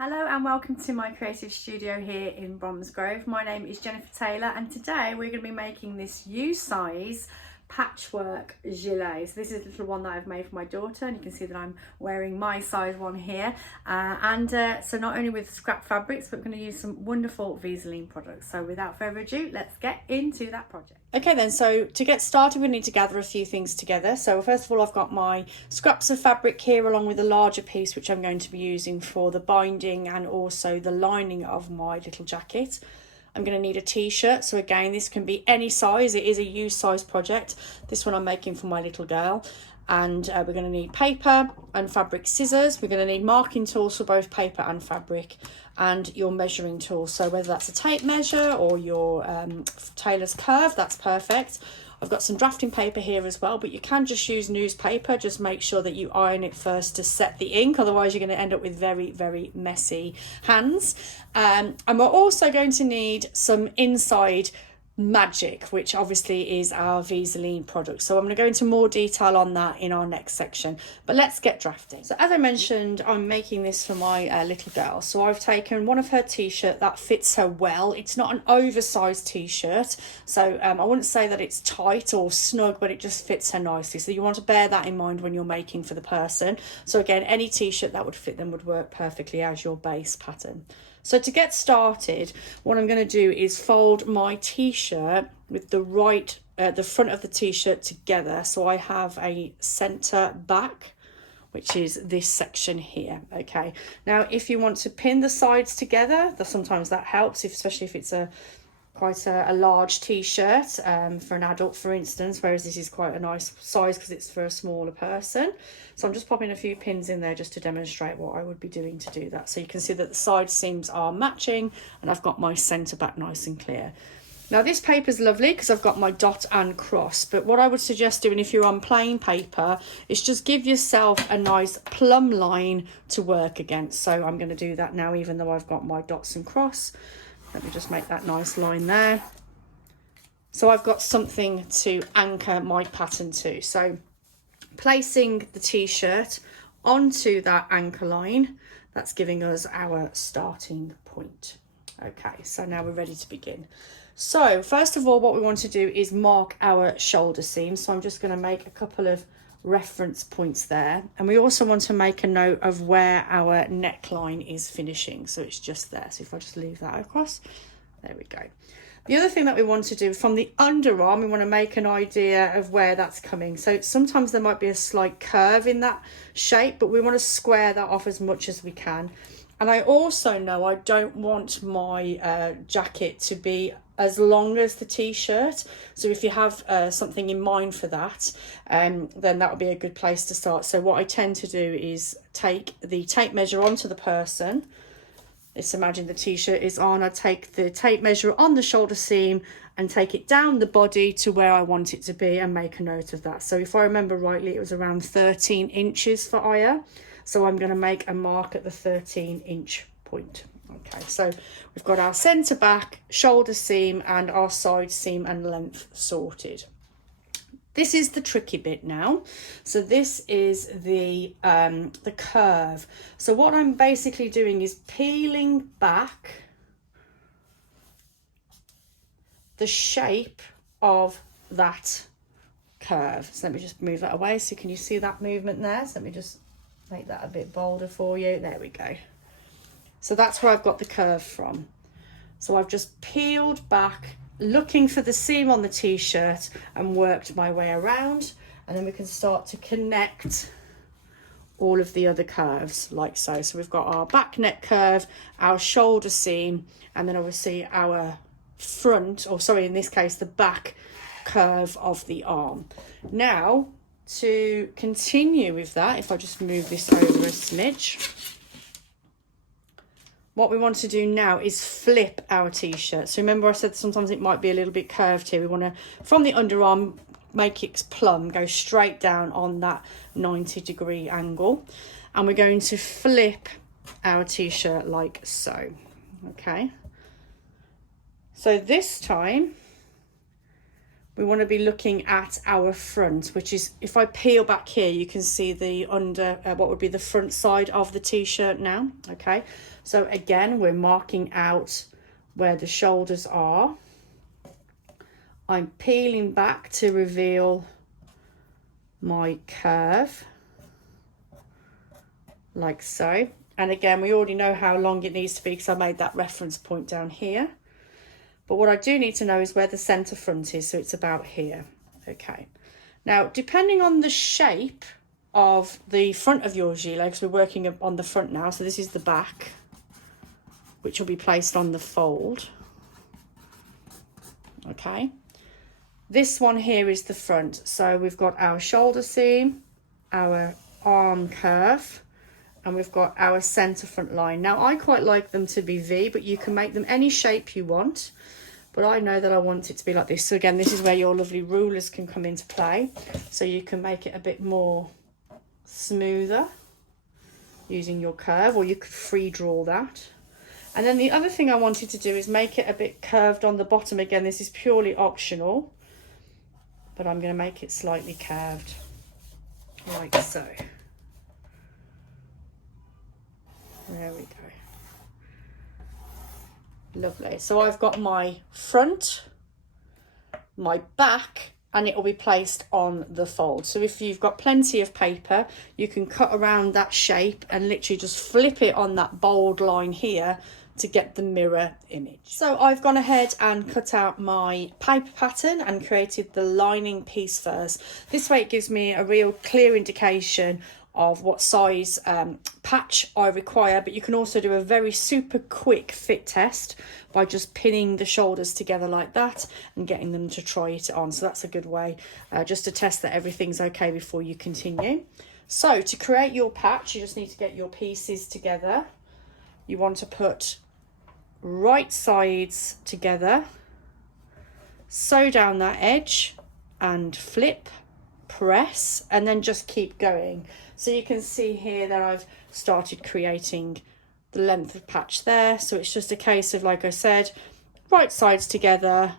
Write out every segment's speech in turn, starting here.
Hello and welcome to my creative studio here in Bromsgrove. My name is Jenni Taylor and today we're going to be making this U-size patchwork gilet. So this is a little one that I've made for my daughter, and you can see that I'm wearing my size one here. So not only with scrap fabrics, but we're going to use some wonderful Vlieseline products. So without further ado, let's get into that project. Okay then, so to get started we need to gather a few things together. So first of all, I've got my scraps of fabric here along with a larger piece which I'm going to be using for the binding and also the lining of my little jacket. I'm going to need a t-shirt, so again this can be any size, it is a U-size project. This one I'm making for my little girl. And we're going to need paper and fabric scissors. We're going to need marking tools for both paper and fabric, and your measuring tool. So whether that's a tape measure or your tailor's curve, that's perfect. I've got some drafting paper here as well, but you can just use newspaper. Just make sure that you iron it first to set the ink, otherwise you're going to end up with very, very messy hands. And we're also going to need some inside magic, which obviously is our Vlieseline product. So I'm going to go into more detail on that in our next section, but let's get drafting. So as I mentioned, I'm making this for my little girl. So I've taken one of her t-shirt that fits her well. It's not an oversized t-shirt, so I wouldn't say that it's tight or snug, but it just fits her nicely. So you want to bear that in mind when you're making for the person. So again, any t-shirt that would fit them would work perfectly as your base pattern. So to get started, what I'm going to do is fold my t-shirt with the front of the t-shirt together. So I have a center back, which is this section here. Okay. Now, if you want to pin the sides together, sometimes that helps, especially if it's quite a large t-shirt for an adult, for instance, whereas this is quite a nice size because it's for a smaller person. So I'm just popping a few pins in there just to demonstrate what I would be doing to do that. So you can see that the side seams are matching and I've got my centre back nice and clear. Now this paper is lovely because I've got my dot and cross, but what I would suggest doing if you're on plain paper is just give yourself a nice plumb line to work against. So I'm going to do that now, even though I've got my dots and cross. Let me just make that nice line there. So I've got something to anchor my pattern to. So placing the t-shirt onto that anchor line, that's giving us our starting point. Okay, so now we're ready to begin. So first of all, what we want to do is mark our shoulder seam. So I'm just going to make a couple of reference points there, and we also want to make a note of where our neckline is finishing, so it's just there. So if I just leave that across, there we go. The other thing that we want to do from the underarm, we want to make an idea of where that's coming. So sometimes there might be a slight curve in that shape, but we want to square that off as much as we can. And I also know I don't want my jacket to be as long as the t-shirt. So if you have something in mind for that, then that would be a good place to start. So what I tend to do is take the tape measure onto the person. Let's imagine the t-shirt is on. I take the tape measure on the shoulder seam and take it down the body to where I want it to be and make a note of that. So if I remember rightly, it was around 13 inches for Aya. So I'm going to make a mark at the 13-inch point. Okay, so we've got our centre back, shoulder seam and our side seam and length sorted. This is the tricky bit now. So this is the curve. So what I'm basically doing is peeling back the shape of that curve. So let me just move that away. So can you see that movement there? So let me just make that a bit bolder for you. There we go. So that's where I've got the curve from. So I've just peeled back, looking for the seam on the t-shirt and worked my way around. And then we can start to connect all of the other curves like so. So we've got our back neck curve, our shoulder seam, and then obviously our front, or sorry, in this case, the back curve of the arm. Now, to continue with that, if I just move this over a smidge, what we want to do now is flip our t-shirt. So remember I said sometimes it might be a little bit curved here. We want to, from the underarm, make it plumb, go straight down on that 90-degree angle. And we're going to flip our t-shirt like so. Okay. So this time we want to be looking at our front, which is, if I peel back here, you can see the what would be the front side of the t-shirt now. Okay, so again, we're marking out where the shoulders are. I'm peeling back to reveal my curve, like so. And again, we already know how long it needs to be because I made that reference point down here. But what I do need to know is where the centre front is, so it's about here. Okay. Now, depending on the shape of the front of your gilet, because we're working on the front now, so this is the back, which will be placed on the fold. Okay. This one here is the front. So we've got our shoulder seam, our arm curve, and we've got our centre front line. Now, I quite like them to be V, but you can make them any shape you want. But I know that I want it to be like this. So again, this is where your lovely rulers can come into play. So you can make it a bit more smoother using your curve, or you could free draw that. And then the other thing I wanted to do is make it a bit curved on the bottom. Again, this is purely optional, but I'm going to make it slightly curved, like so. There we go. Lovely. So I've got my front, my back, and it will be placed on the fold. So if you've got plenty of paper, you can cut around that shape and literally just flip it on that bold line here to get the mirror image. So I've gone ahead and cut out my paper pattern and created the lining piece first. This way it gives me a real clear indication of what size patch I require, but you can also do a very super quick fit test by just pinning the shoulders together like that and getting them to try it on. So that's a good way just to test that everything's okay before you continue. So to create your patch, you just need to get your pieces together. You want to put right sides together, sew down that edge and flip, press, and then just keep going. So you can see here that I've started creating the length of patch there. So it's just a case of, like I said, right sides together,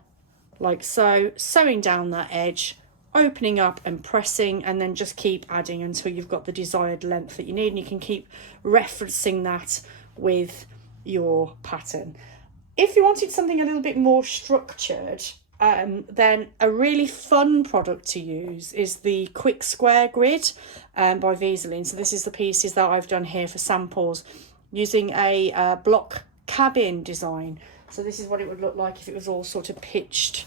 like so, sewing down that edge, opening up and pressing, and then just keep adding until you've got the desired length that you need. And you can keep referencing that with your pattern. If you wanted something a little bit more structured, then a really fun product to use is the quick square grid by Vlieseline. So this is the pieces that I've done here for samples using a block cabin design. So this is what it would look like if it was all sort of pitched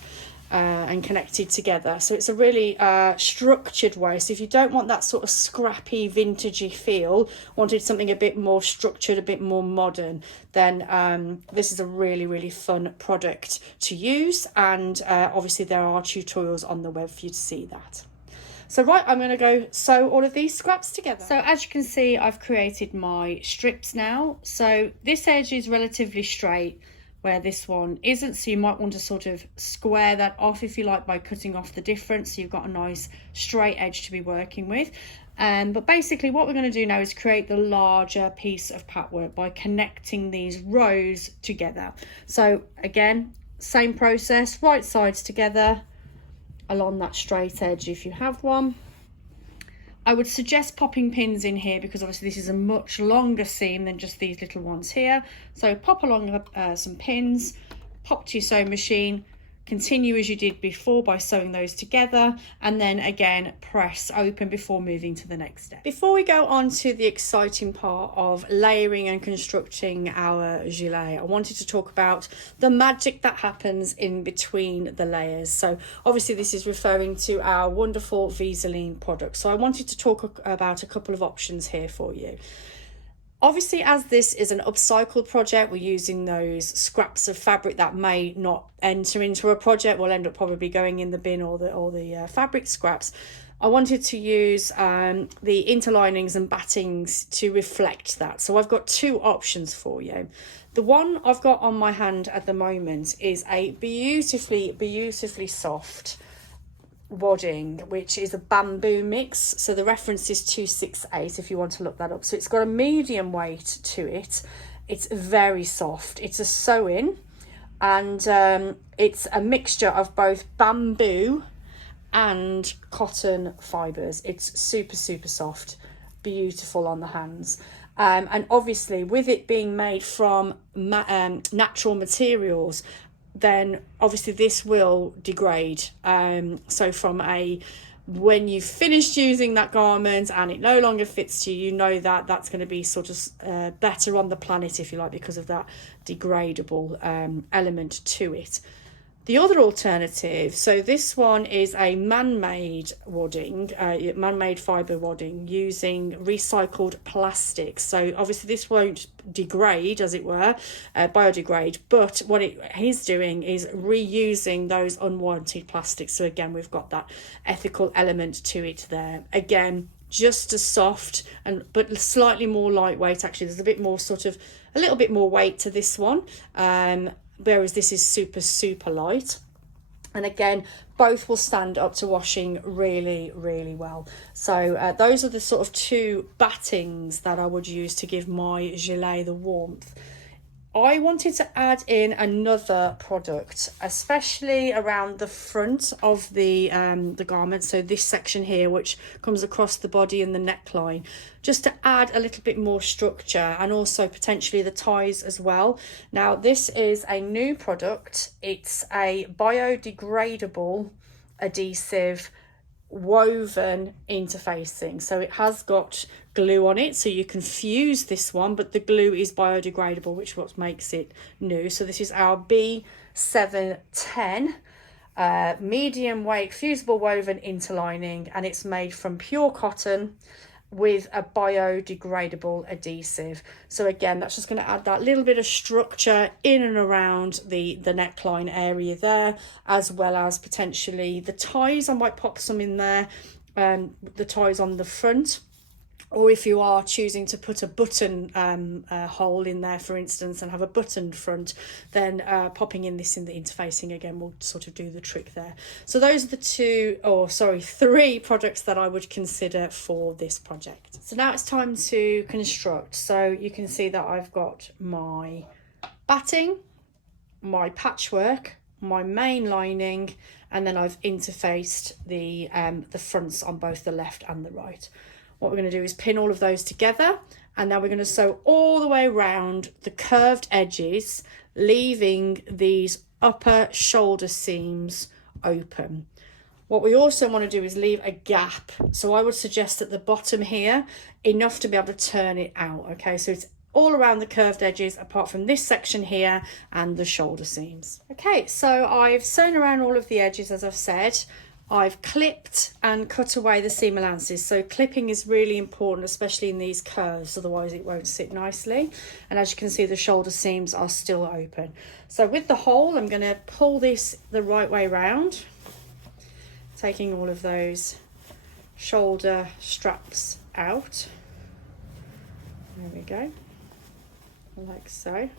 and connected together. So it's a really structured way. So if you don't want that sort of scrappy vintagey feel, wanted something a bit more structured, a bit more modern, then this is a really fun product to use. And obviously there are tutorials on the web for you to see that. So right, I'm going to go sew all of these scraps together. So as you can see, I've created my strips now. So this edge is relatively straight, where this one isn't, so you might want to sort of square that off if you like by cutting off the difference, so you've got a nice straight edge to be working with. But basically what we're going to do now is create the larger piece of patchwork by connecting these rows together. So again, same process, right sides together along that straight edge if you have one. I would suggest popping pins in here because obviously this is a much longer seam than just these little ones here. So pop along some pins, pop to your sewing machine, continue as you did before by sewing those together, and then again press open before moving to the next step. Before we go on to the exciting part of layering and constructing our gilet, I wanted to talk about the magic that happens in between the layers. So obviously this is referring to our wonderful Vlieseline product. So I wanted to talk about a couple of options here for you. Obviously, as this is an upcycled project, we're using those scraps of fabric that may not enter into a project, will end up probably going in the bin, or the fabric scraps. I wanted to use the interlinings and battings to reflect that. So I've got two options for you. The one I've got on my hand at the moment is a beautifully soft Wadding, which is a bamboo mix. So the reference is 268 if you want to look that up. So it's got a medium weight to it. It's very soft. It's a sew-in. and it's a mixture of both bamboo and cotton fibres. It's super soft, beautiful on the hands. And obviously with it being made from natural materials, then obviously this will degrade. So from when you've finished using that garment and it no longer fits you, you know that that's going to be sort of better on the planet, if you like, because of that degradable element to it. The other alternative, so this one is a man-made wadding, man-made fibre wadding using recycled plastics. So obviously this won't degrade, as it were, biodegrade, but what it is doing is reusing those unwanted plastics. So again, we've got that ethical element to it there. Again, just as soft but slightly more lightweight. Actually, there's a little bit more weight to this one. Whereas this is super light, and again both will stand up to washing really well. So those are the sort of two battings that I would use to give my gilet the warmth. I wanted to add in another product, especially around the front of the garment, so this section here, which comes across the body and the neckline, just to add a little bit more structure, and also potentially the ties as well. Now this is a new product. It's a biodegradable adhesive woven interfacing, so it has got glue on it, so you can fuse this one, but the glue is biodegradable, which what makes it new. So this is our B710 medium weight fusible woven interlining, and it's made from pure cotton with a biodegradable adhesive. So again, that's just going to add that little bit of structure in and around the neckline area there, as well as potentially the ties. I might pop some in there, the ties on the front, or if you are choosing to put a button hole in there, for instance, and have a buttoned front, then popping in this in the interfacing again will sort of do the trick there. So those are the three products that I would consider for this project. So now it's time to construct. So you can see that I've got my batting, my patchwork, my main lining, and then I've interfaced the fronts on both the left and the right. What we're going to do is pin all of those together, and now we're going to sew all the way around the curved edges, leaving these upper shoulder seams open. What we also want to do is leave a gap. So I would suggest at the bottom here, enough to be able to turn it out. Okay, so it's all around the curved edges apart from this section here and the shoulder seams. Okay, so I've sewn around all of the edges, as I've said. I've clipped and cut away the seam allowances. So clipping is really important, especially in these curves, otherwise it won't sit nicely. And as you can see, the shoulder seams are still open. So with the hole, I'm going to pull this the right way round, taking all of those shoulder straps out. There we go, like so.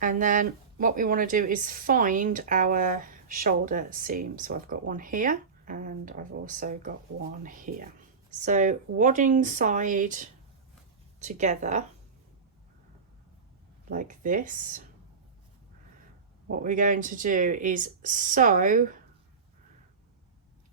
And then what we want to do is find our shoulder seam. So I've got one here and I've also got one here. So wadding side together like this. What we're going to do is sew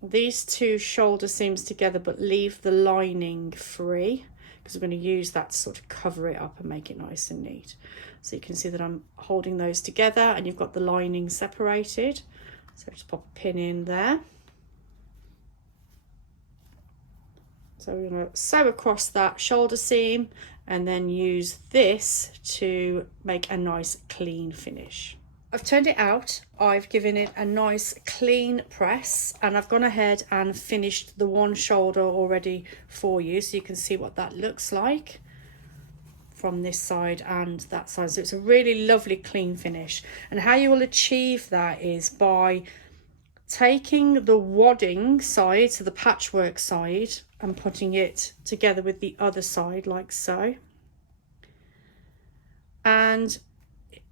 these two shoulder seams together, but leave the lining free, because we're going to use that to sort of cover it up and make it nice and neat. So you can see that I'm holding those together and you've got the lining separated. So just pop a pin in there. So we're going to sew across that shoulder seam and then use this to make a nice clean finish. I've turned it out, I've given it a nice clean press, and I've gone ahead and finished the one shoulder already for you, so you can see what that looks like from this side and that side. So it's a really lovely clean finish, and how you will achieve that is by taking the wadding side, so the patchwork side, and putting it together with the other side like so. And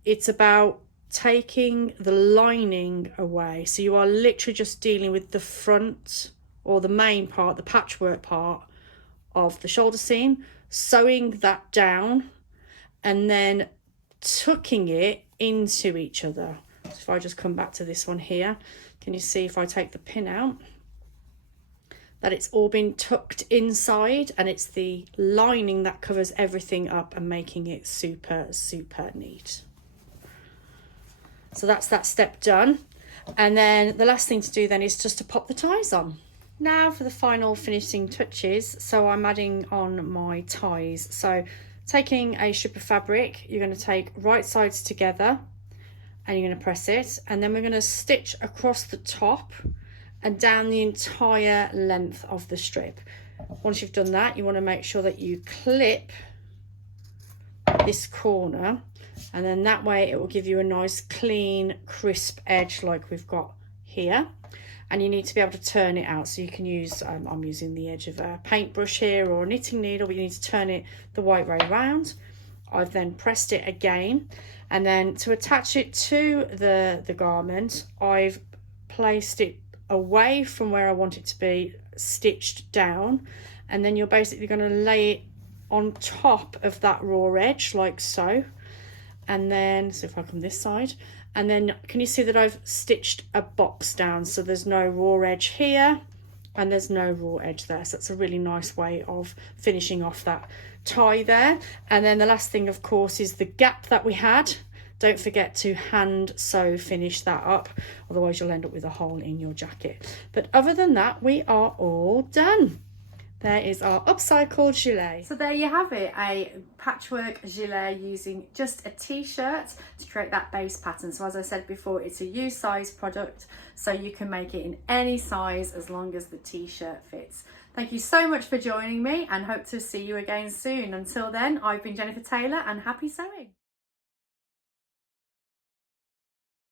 it's about taking the lining away, so you are literally just dealing with the front, or the main part, the patchwork part of the shoulder seam, sewing that down and then tucking it into each other. So if I just come back to this one here, can you see if I take the pin out, that it's all been tucked inside, and it's the lining that covers everything up and making it super, super neat. So that's that step done. And then the last thing to do then is just to pop the ties on. Now for the final finishing touches. So I'm adding on my ties. So taking a strip of fabric, you're going to take right sides together and you're going to press it, and then we're going to stitch across the top and down the entire length of the strip. Once you've done that, you want to make sure that you clip this corner, and then that way it will give you a nice clean crisp edge like we've got here. And you need to be able to turn it out, so you can use I'm using the edge of a paintbrush here or a knitting needle, but you need to turn it the right way around. I've then pressed it again, and then to attach it to the garment, I've placed it away from where I want it to be, stitched down, and then you're basically going to lay it on top of that raw edge like so. And then, so if I come this side, and then can you see that I've stitched a box down, so there's no raw edge here and there's no raw edge there. So that's a really nice way of finishing off that tie there. And then the last thing, of course, is the gap that we had. Don't forget to hand sew finish that up, otherwise you'll end up with a hole in your jacket. But other than that, we are all done. There is our upcycled gilet. So there you have it, a patchwork gilet using just a t-shirt to create that base pattern. So as I said before, it's a U-size product, so you can make it in any size as long as the t-shirt fits. Thank you so much for joining me, and hope to see you again soon. Until then, I've been Jennifer Taylor, and happy sewing.